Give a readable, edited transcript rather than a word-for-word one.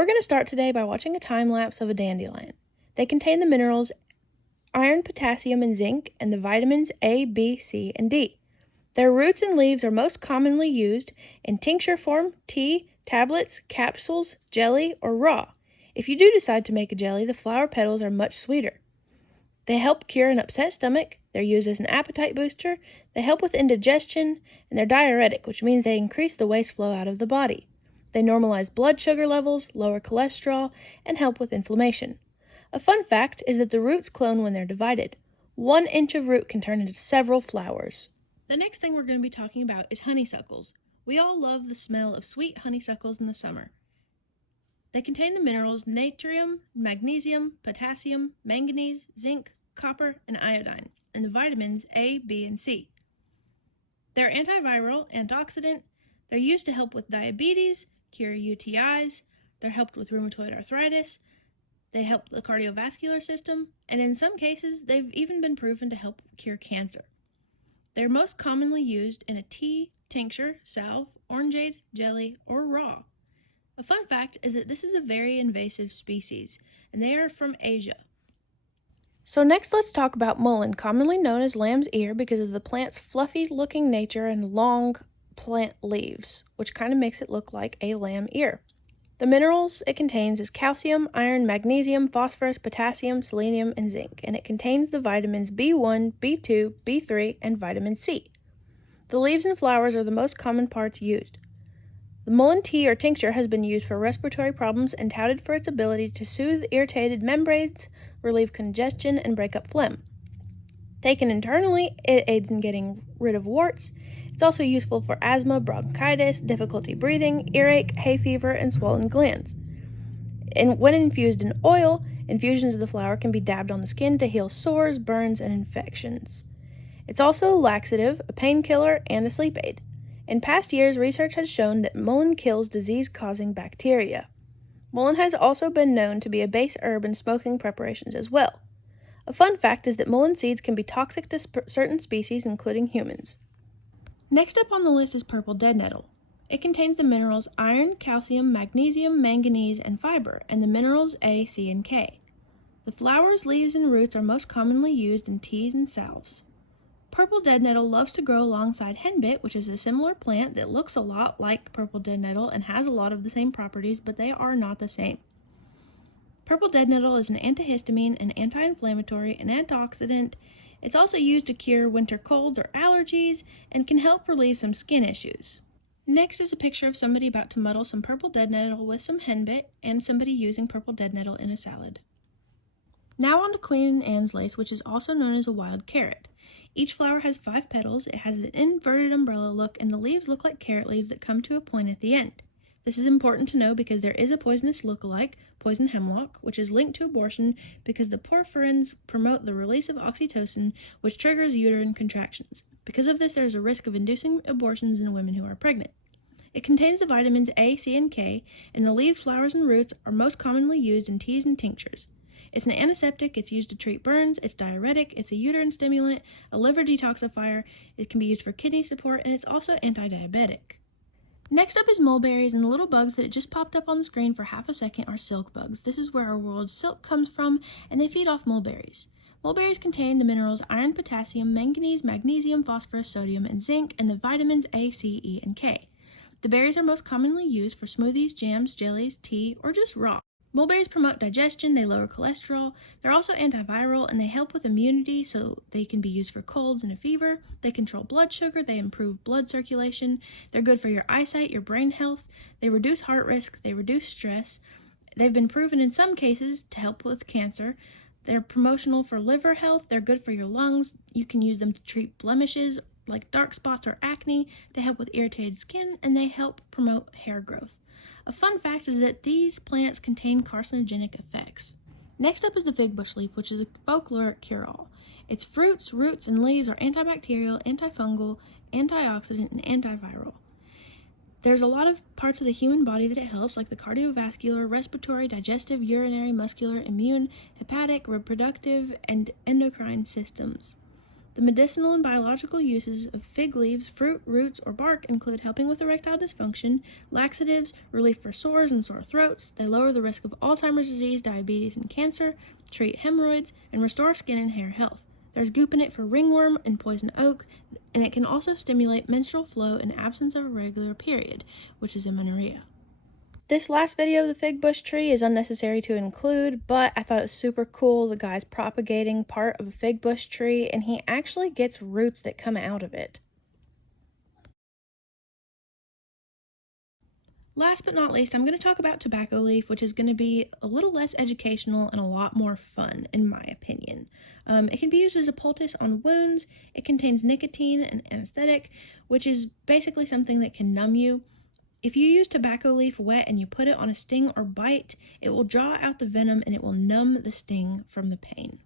We're going to start today by watching a time lapse of a dandelion. They contain the minerals iron, potassium, and zinc, and the vitamins A, B, C, and D. Their roots and leaves are most commonly used in tincture form, tea, tablets, capsules, jelly, or raw. If you do decide to make a jelly, the flower petals are much sweeter. They help cure an upset stomach, they're used as an appetite booster, they help with indigestion, and they're diuretic, which means they increase the waste flow out of the body. They normalize blood sugar levels, lower cholesterol, and help with inflammation. A fun fact is that the roots clone when they're divided. 1 inch of root can turn into several flowers. The next thing we're going to be talking about is honeysuckles. We all love the smell of sweet honeysuckles in the summer. They contain the minerals natrium, magnesium, potassium, manganese, zinc, copper, and iodine, and the vitamins A, B, and C. They're antiviral, antioxidant. They're used to help with diabetes, cure UTIs. They're helped with rheumatoid arthritis. They help the cardiovascular system, and in some cases, they've even been proven to help cure cancer. They're most commonly used in a tea, tincture, salve, orangeade, jelly, or raw. A fun fact is that this is a very invasive species, and they are from Asia. So next let's talk about mullein, commonly known as lamb's ear because of the plant's fluffy-looking nature and long plant leaves, which kind of makes it look like a lamb ear. The minerals it contains is calcium, iron, magnesium, phosphorus, potassium, selenium, and zinc, and it contains the vitamins B1, B2, B3, and vitamin C. The leaves and flowers are the most common parts used. The mullein tea or tincture has been used for respiratory problems and touted for its ability to soothe irritated membranes, relieve congestion, and break up phlegm. Taken internally, it aids in getting rid of warts. It's also useful for asthma, bronchitis, difficulty breathing, earache, hay fever, and swollen glands. And when infused in oil, infusions of the flower can be dabbed on the skin to heal sores, burns, and infections. It's also a laxative, a painkiller, and a sleep aid. In past years, research has shown that mullein kills disease-causing bacteria. Mullein has also been known to be a base herb in smoking preparations as well. A fun fact is that mullein seeds can be toxic to certain species, including humans. Next up on the list is purple dead nettle. It contains the minerals iron, calcium, magnesium, manganese, and fiber, and the minerals A, C, and K. The flowers, leaves, and roots are most commonly used in teas and salves. Purple dead nettle loves to grow alongside henbit, which is a similar plant that looks a lot like purple dead nettle and has a lot of the same properties, but they are not the same. Purple dead nettle is an antihistamine, an anti-inflammatory, an antioxidant. It's also used to cure winter colds or allergies and can help relieve some skin issues. Next is a picture of somebody about to muddle some purple dead nettle with some henbit and somebody using purple dead nettle in a salad. Now on to Queen Anne's lace, which is also known as a wild carrot. Each flower has 5 petals, it has an inverted umbrella look, and the leaves look like carrot leaves that come to a point at the end. This is important to know because there is a poisonous look-alike, poison hemlock, which is linked to abortion because the porphyrins promote the release of oxytocin, which triggers uterine contractions. Because of this, there is a risk of inducing abortions in women who are pregnant. It contains the vitamins A, C, and K, and the leaves, flowers, and roots are most commonly used in teas and tinctures. It's an antiseptic, it's used to treat burns, it's diuretic, it's a uterine stimulant, a liver detoxifier, it can be used for kidney support, and it's also anti-diabetic. Next up is mulberries, and the little bugs that just popped up on the screen for half a second are silk bugs. This is where our world's silk comes from, and they feed off mulberries. Mulberries contain the minerals iron, potassium, manganese, magnesium, phosphorus, sodium, and zinc, and the vitamins A, C, E, and K. The berries are most commonly used for smoothies, jams, jellies, tea, or just raw. Mulberries promote digestion, they lower cholesterol, they're also antiviral, and they help with immunity so they can be used for colds and a fever. They control blood sugar, they improve blood circulation, they're good for your eyesight, your brain health, they reduce heart risk, they reduce stress. They've been proven in some cases to help with cancer. They're promotional for liver health, they're good for your lungs, you can use them to treat blemishes like dark spots or acne, they help with irritated skin, and they help promote hair growth. A fun fact is that these plants contain carcinogenic effects. Next up is the fig bush leaf, which is a folkloric cure-all. Its fruits, roots, and leaves are antibacterial, antifungal, antioxidant, and antiviral. There's a lot of parts of the human body that it helps, like the cardiovascular, respiratory, digestive, urinary, muscular, immune, hepatic, reproductive, and endocrine systems. The medicinal and biological uses of fig leaves, fruit, roots, or bark include helping with erectile dysfunction, laxatives, relief for sores and sore throats. They lower the risk of Alzheimer's disease, diabetes, and cancer, treat hemorrhoids, and restore skin and hair health. There's goop in it for ringworm and poison oak, and it can also stimulate menstrual flow in absence of a regular period, which is amenorrhea. This last video of the fig bush tree is unnecessary to include, but I thought it was super cool. The guy's propagating part of a fig bush tree, and he actually gets roots that come out of it. Last but not least, I'm going to talk about tobacco leaf, which is going to be a little less educational and a lot more fun, in my opinion. It can be used as a poultice on wounds. It contains nicotine and anesthetic, which is basically something that can numb you. If you use tobacco leaf wet and you put it on a sting or bite, it will draw out the venom and it will numb the sting from the pain.